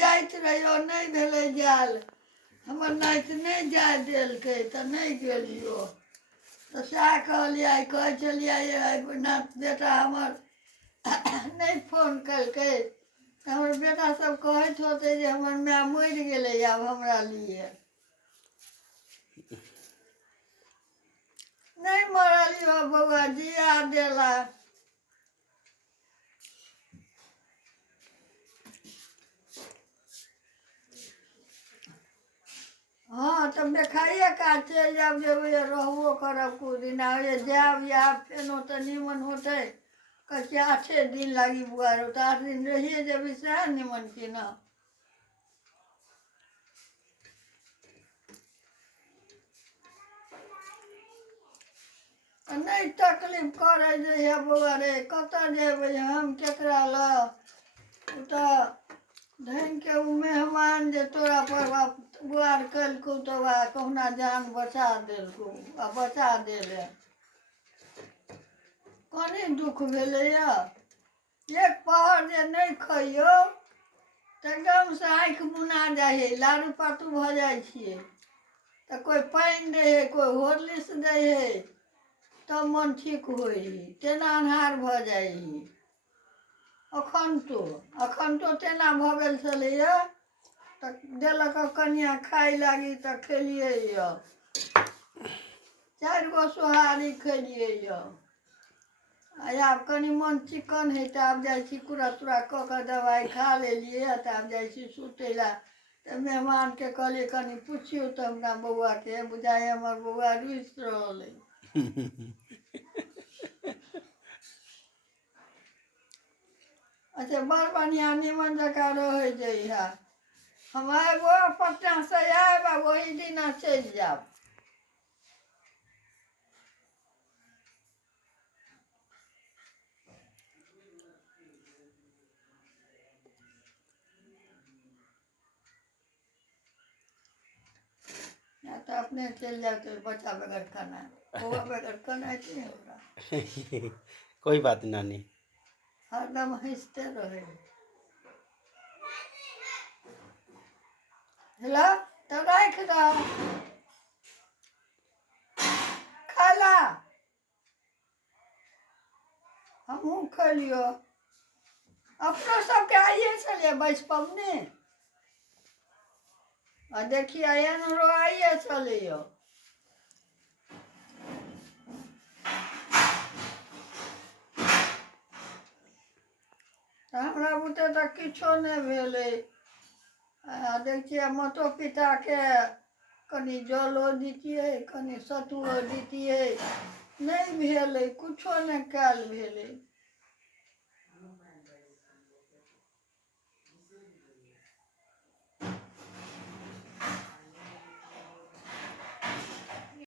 जाइत रहियो नहीं भेलै जायल हमर नाति नहीं जाय देलकै तऽ नहीं गेलियो तऽ सएह कहलियै कहै छलियै नात बेटा हमर नहीं फोन कलकै हमर बेटा सब कहैत होतै जे हमर माय मरि गेलै आब हमरा लिए नहीं मरलियो बौआ जिया देला हाँ तब देखाइए काज चलि जाब जेबै रहबो करब कुछ दिन जायब या फेनो तऽ निमन होतै कहै 8 दिन लागी बुआरो तऽ 8 दिन रहिए जेबै सएह निमन कि न नहीं तकलीफ करे जे बौआ रे कतऽ जेबै हम केकरा लऽ तऽ धन के उ मेहमान जे तोरा पर बुआर कलकौ तऽ वह कहुना जान बचा देलकौ आ बचा देले कनी दुख भेलैया एक पहर जे नहीं खइयो तऽ एकदम से आँखि मुना जाइ है लारू पातू भऽ जाइ छियै तऽ कोई पानि दै है कोई हॉर्लिक्स दै है तब मन ठीक होइ है तेना अन्हार भऽ जाइ है अखनतो तेना भऽ गेल छलैया तऽ देलक कनिया खाय लागी तऽ खेलियै यऽ 4 गो सोहारी खेलियै यऽ आब कनि मन चिकन है तऽ आब जाइ छी कूड़ा तूड़ा कऽ कऽ दवाइ खा लेलियै तऽ आब जाइ छी सुतै लए तऽ मेहमानके कहलियै कनि पुछियौ तऽ हमरा बौआके बुझाइ हमर बौआ रुसि रहल है अच्छा बड़ बढ़िआँ निमन जकाँ रहै जइहा हम आएबो पटना से आएब आ वही दिना चलि जाब या तऽ अपने चलि जाब तऽ बच्चा बगैर खाना बौआ बगैर खाना नहीं होगा कोई बात नानी हरदम हंसते रहे हेलो तो राख दो खाला हमहूँ खलियो अपनो सबके आइए छलियै बैस पबनी आ देखिए एहन आइए छलैया हमरा बुते तऽ किछो नहीं भेलै आ देखिए मातो पिताके कनि जलो दितियै कनि सतुओ दितियै नहीं भेलै कुछो नहीं कयल भेलै